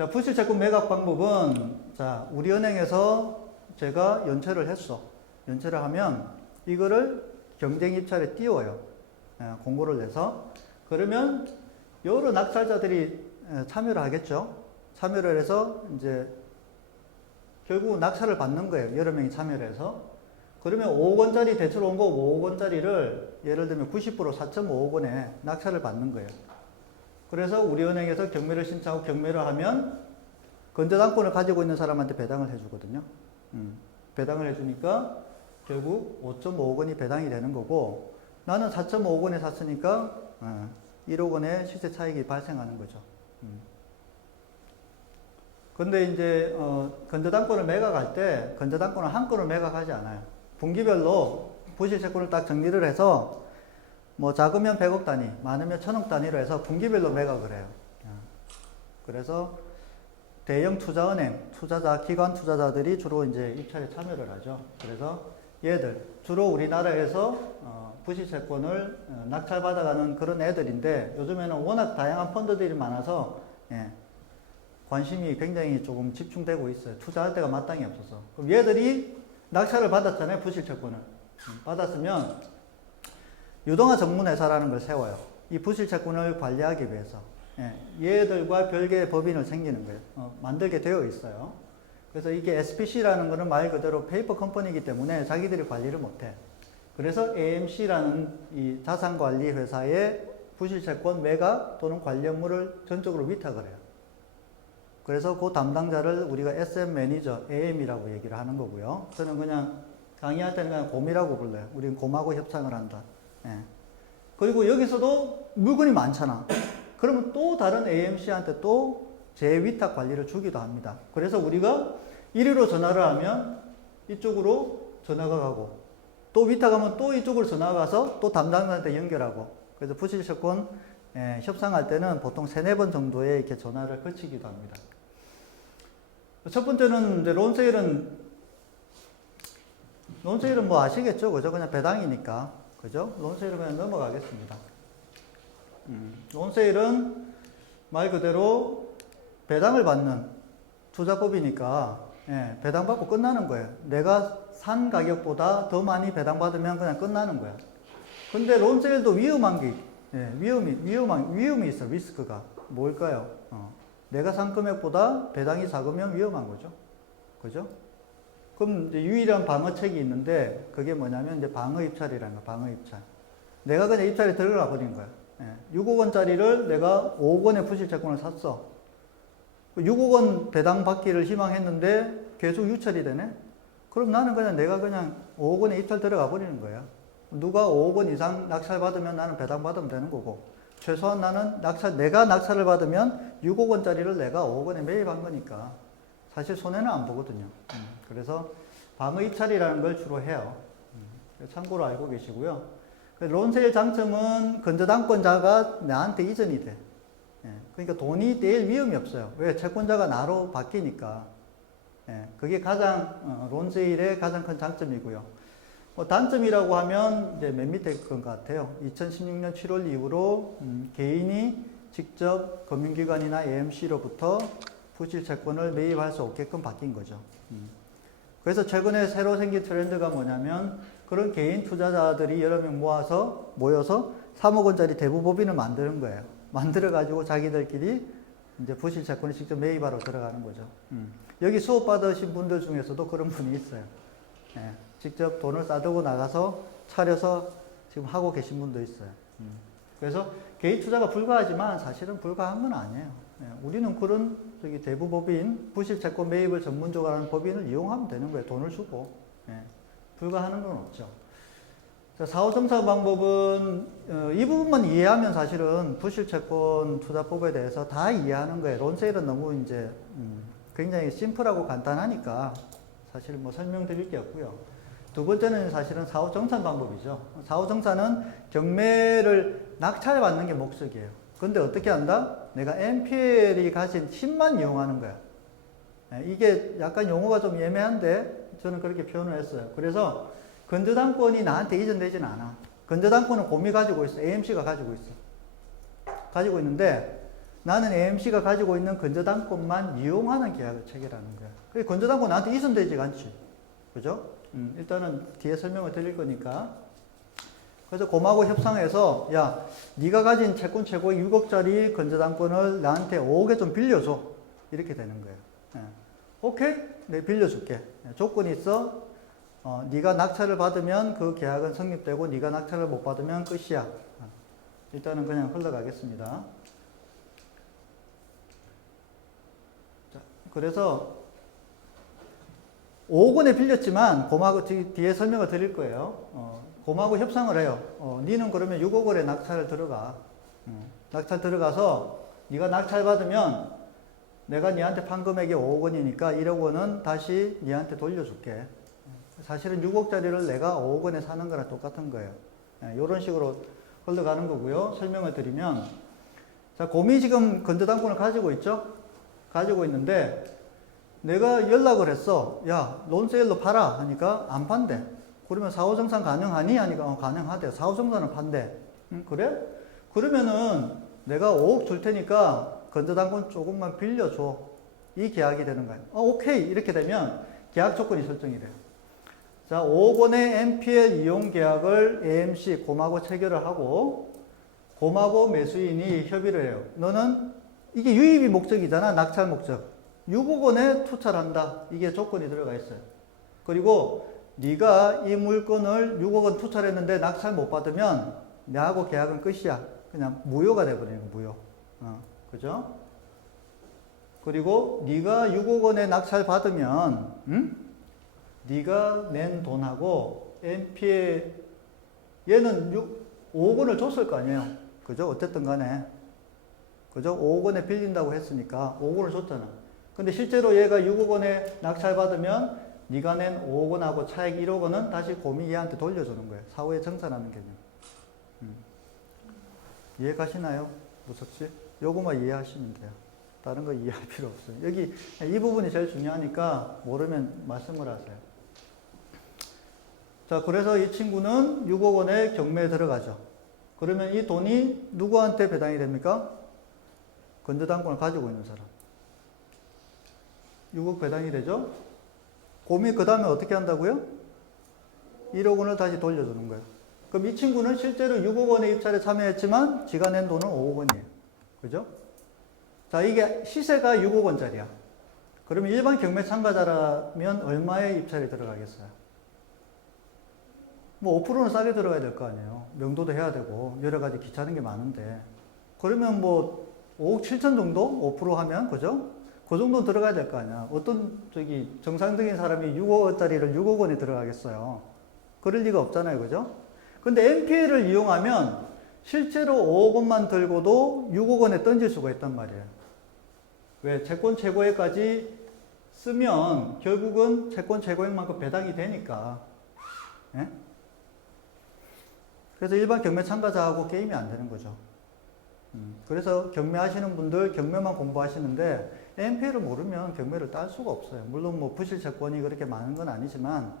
자, 부실 채권 매각 방법은 자, 우리은행에서 제가 연체를 했어. 연체를 하면 이거를 경쟁 입찰에 띄워요. 예, 공고를 내서 그러면 여러 낙찰자들이 예, 참여를 하겠죠. 참여를 해서 이제 결국 낙찰을 받는 거예요. 여러 명이 참여를 해서. 그러면 5억 원짜리 대출 온 거 5억 원짜리를 예를 들면 90% 4.5억 원에 낙찰을 받는 거예요. 그래서 우리은행에서 경매를 신청하고 경매를 하면 건저당권을 가지고 있는 사람한테 배당을 해주거든요. 음, 배당을 해주니까 결국 5.5억 원이 배당이 되는 거고 나는 4.5억 원에 샀으니까 어, 1억 원의 시세 차익이 발생하는 거죠. 음. 근데 이제 어, 건저당권을 매각할 때 건저당권을 한 건을 매각하지 않아요. 분기별로 부실채권을 딱 정리를 해서 뭐 작으면 100억 단위, 많으면 1000억 단위로 해서 분기별로 매각을 해요. 어. 그래서 대형 투자은행, 투자자, 기관 투자자들이 주로 이제 입찰에 참여를 하죠. 그래서 얘들, 주로 우리나라에서 어, 부실채권을 어, 낙찰받아가는 그런 애들인데 요즘에는 워낙 다양한 펀드들이 많아서 예, 관심이 굉장히 조금 집중되고 있어요. 투자할 데가 마땅히 없어서. 그럼 얘들이 낙찰을 받았잖아요. 부실 채권을. 음, 받았으면 유동화 전문회사라는 걸 세워요. 이 부실채권을 관리하기 위해서. 예, 얘들과 별개의 법인을 생기는 거예요. 어, 만들게 되어 있어요. 그래서 이게 SPC라는 거는 말 그대로 페이퍼 컴퍼니이기 때문에 자기들이 관리를 못해. 그래서 AMC라는 이 자산관리 회사에 부실채권 매각 또는 업무를 전적으로 위탁을 해요. 그래서 그 담당자를 우리가 SM 매니저, AM이라고 얘기를 하는 거고요. 저는 그냥 강의할 때는 그냥 곰이라고 불러요. 우리는 곰하고 협상을 한다. 예. 그리고 여기서도 물건이 많잖아. 그러면 또 다른 AMC한테 또 재위탁 관리를 주기도 합니다. 그래서 우리가 이리로 전화를 하면 이쪽으로 전화가 가고 또 위탁하면 또 이쪽으로 전화가 가서 또 담당자한테 연결하고 그래서 부실 채권 예, 협상할 때는 보통 세네 번 정도의 이렇게 전화를 거치기도 합니다. 첫 번째는 이제 론세일은 론세일은 뭐 아시겠죠, 그죠? 그냥 배당이니까, 그죠? 론세일은 그냥 넘어가겠습니다. 음, 론세일은 말 그대로 배당을 받는 투자법이니까 예, 배당받고 끝나는 거예요. 내가 산 가격보다 더 많이 배당받으면 그냥 끝나는 거야. 근데 론세일도 위험한 게 예, 위험이 위험한 위험이 있어 리스크가 뭘까요? 어, 내가 산 금액보다 배당이 작으면 위험한 거죠. 그죠? 그럼 유일한 방어책이 있는데 그게 뭐냐면 이제 방어 입찰이라는 거, 방어 입찰. 내가 그냥 입찰에 들어가 버린 거야. 예, 6억 원짜리를 내가 5억 원에 부실 채권을 샀어. 6억 원 배당 받기를 희망했는데 계속 유찰이 되네? 그럼 나는 그냥 내가 그냥 5억 원에 입찰 들어가 버리는 거야. 누가 5억 원 이상 낙찰 받으면 나는 배당 받으면 되는 거고. 최소한 나는 낙찰, 내가 낙찰을 받으면 6억 원짜리를 내가 5억 원에 매입한 거니까 사실 손해는 안 보거든요. 음, 그래서 방어 입찰이라는 걸 주로 해요. 음, 참고로 알고 계시고요. 그 론세일 장점은 건저당권자가 나한테 이전이 돼. 예, 그러니까 돈이 떼일 위험이 없어요. 왜? 채권자가 나로 바뀌니까. 예, 그게 가장 어, 론세일의 가장 큰 장점이고요. 뭐 단점이라고 하면 이제 맨 밑에 것 같아요. 2016년 7월 이후로 음, 개인이 직접 금융기관이나 AMC로부터 부실 채권을 매입할 수 없게끔 바뀐 거죠. 음. 그래서 최근에 새로 생긴 트렌드가 뭐냐면 그런 개인 투자자들이 여러 명 모아서 모여서 3억 원짜리 대부법인을 만드는 거예요. 만들어 가지고 자기들끼리 이제 부실 채권을 직접 매입하러 들어가는 거죠. 음. 여기 수업 받으신 분들 중에서도 그런 분이 있어요. 예, 직접 돈을 싸들고 나가서 차려서 지금 하고 계신 분도 있어요. 음. 그래서 개인 투자가 불가하지만 사실은 불가한 건 아니에요. 예, 우리는 그런 저기 대부법인 부실 채권 매입을 전문적으로 하는 법인을 이용하면 되는 거예요. 돈을 주고 예, 불가하는 건 없죠. 자, 사후정사 방법은 어, 이 부분만 이해하면 사실은 부실 채권 투자법에 대해서 다 이해하는 거예요. 론세일은 너무 이제 음, 굉장히 심플하고 간단하니까 사실 뭐 설명드릴 게 없고요. 두 번째는 사실은 사후 정산 방법이죠. 사후 정산은 경매를 낙찰 받는 게 목적이에요. 근데 어떻게 한다? 내가 NPL이 가진 힘만 이용하는 거야. 예, 이게 약간 용어가 좀 예매한데 저는 그렇게 표현을 했어요. 그래서 건저당권이 나한테 이전되지는 않아. 건저당권은 곰이 가지고 있어. AMC가 가지고 있어. 가지고 있는데 나는 AMC가 가지고 있는 건저당권만 이용하는 계약을 체결하는 거야. 그 건저당권 나한테 이선되지 않지. 그죠? 음, 일단은 뒤에 설명을 드릴 거니까. 그래서 곰하고 협상해서 야, 네가 가진 채권 최고의 6억짜리 건저당권을 나한테 5억에 좀 빌려줘. 이렇게 되는 거예요. 예. 오케이? 네, 빌려줄게. 예, 조건이 있어. 어, 네가 낙찰을 받으면 그 계약은 성립되고 네가 낙찰을 못 받으면 끝이야. 어, 일단은 그냥 흘러가겠습니다. 자, 그래서 5억 원에 빌렸지만 뒤- 뒤에 설명을 드릴 거예요. 어, 곰하고 협상을 해요. 어, 니는 그러면 6억 원에 낙찰을 들어가. 음, 낙찰 들어가서 네가 낙찰 받으면 내가 니한테 판 금액이 5억 원이니까 1억 원은 다시 니한테 돌려줄게. 사실은 6억짜리를 내가 5억 원에 사는 거랑 똑같은 거예요. 이런 식으로 흘러가는 거고요. 설명을 드리면 자, 곰이 지금 건저당권을 가지고 있죠? 가지고 있는데 내가 연락을 했어. 야, 론세일로 팔아. 하니까 안 판대. 그러면 사후정산 가능하니? 하니까 어, 가능하대. 사후정산은 판대. 응, 그래? 그러면은 내가 5억 줄 테니까 건저당권 조금만 빌려줘. 이 계약이 되는 거야. 어, 오케이. 이렇게 되면 계약 조건이 설정이 돼요. 자, 5억 원의 NPL 이용 계약을 AMC 곰하고 체결을 하고 곰하고 매수인이 협의를 해요. 너는 이게 유입이 목적이잖아. 낙찰 목적. 6억 원에 투자를 한다. 이게 조건이 들어가 있어요. 그리고 네가 이 물건을 6억 원 투자를 했는데 낙찰 못 받으면 내하고 계약은 끝이야. 그냥 무효가 돼버리는 거 무효. 어, 그죠? 그리고 네가 6억 원에 낙찰 받으면 응? 네가 낸 돈하고 NPA 얘는 6, 5억 원을 줬을 거 아니에요. 그죠? 어쨌든 간에. 그죠? 5억 원에 빌린다고 했으니까 5억 원을 줬잖아. 근데 실제로 얘가 6억 원에 낙찰 받으면 네가 낸 5억 원하고 차액 1억 원은 다시 곰이 얘한테 돌려주는 거예요. 사후에 정산하는 개념. 음. 이해 가시나요? 무섭지? 요거만 이해하시면 돼요. 다른 거 이해할 필요 없어요. 여기 이 부분이 제일 중요하니까 모르면 말씀을 하세요. 자, 그래서 이 친구는 6억 원의 경매에 들어가죠. 그러면 이 돈이 누구한테 배당이 됩니까? 건저당권을 가지고 있는 사람. 6억 배당이 되죠? 곰이 그 다음에 어떻게 한다고요? 1억 원을 다시 돌려주는 거예요. 그럼 이 친구는 실제로 6억 원의 입찰에 참여했지만 지가 낸 돈은 5억 원이에요. 그죠? 자, 이게 시세가 6억 원짜리야. 그러면 일반 경매 참가자라면 얼마의 입찰이 들어가겠어요? 뭐 5%는 싸게 들어가야 될 거 아니에요. 명도도 해야 되고 여러 가지 귀찮은 게 많은데 그러면 뭐 5억 7천 정도 5% 하면 그죠? 그 정도 들어가야 될 거 아니야. 어떤 저기 정상적인 사람이 6억 원짜리를 6억 원에 들어가겠어요. 그럴 리가 없잖아요. 그죠? 근데 NPL을 이용하면 실제로 5억 원만 들고도 6억 원에 던질 수가 있단 말이에요. 왜? 채권 최고액까지 쓰면 결국은 채권 최고액만큼 배당이 되니까. 예? 그래서 일반 경매 참가자하고 게임이 안 되는 거죠. 음, 그래서 경매하시는 분들 경매만 공부하시는데 NPL을 모르면 경매를 딸 수가 없어요. 물론 뭐 부실 채권이 그렇게 많은 건 아니지만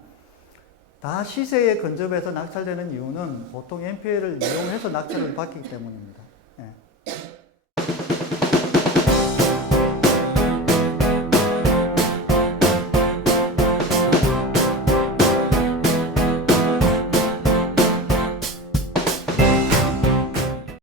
다 시세에 근접해서 낙찰되는 이유는 보통 NPL을 이용해서 낙찰을 받기 때문입니다.